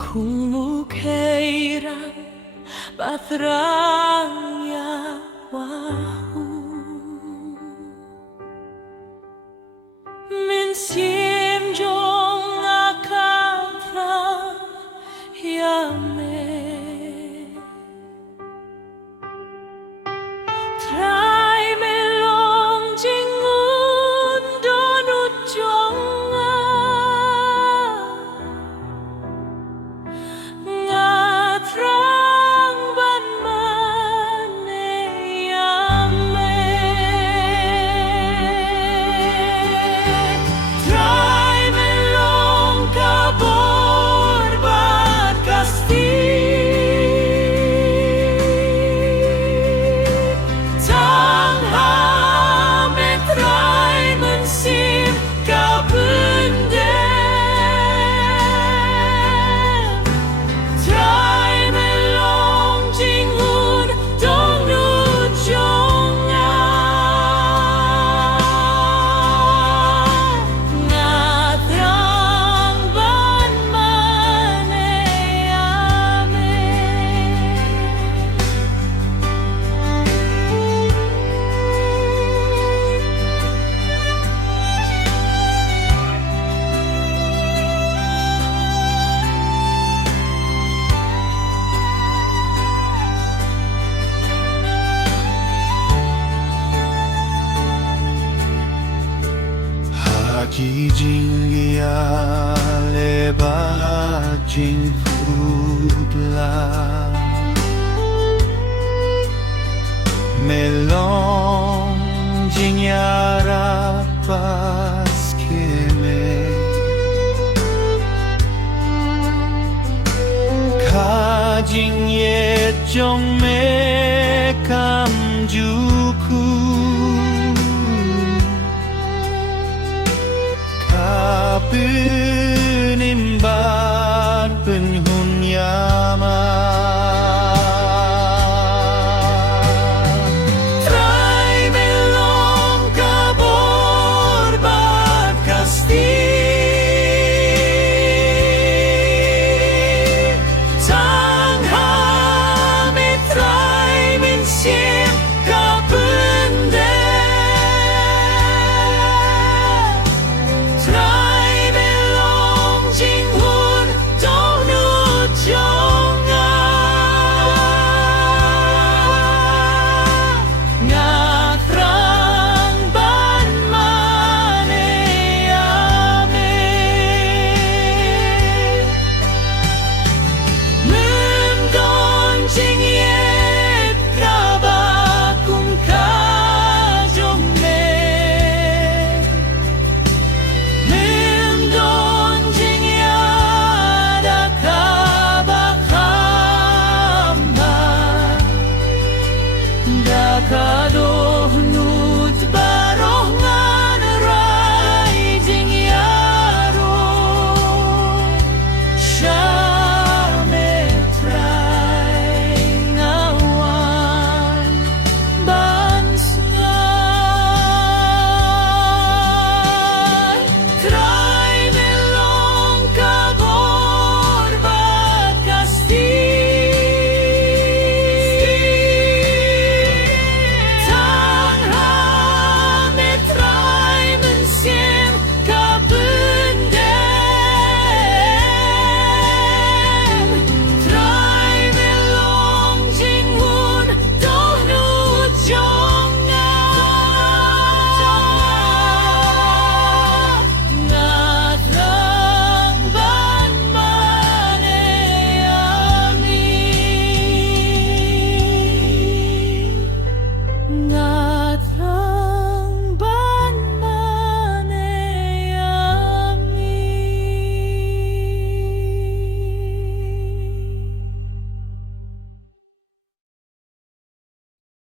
Kung mukhairang patranya wahu Min sim jong akatra yame Trai melong jingun donut jonga Ngatrang ban mane yame Trai melong kabor bat kasti Tang hame trai mensim kabendem Trai melong jingun dong nu jonga Ngatrang ban mane yame Haki jinggia leba jing hudla Melong jingyara pas keme Ka jingye jong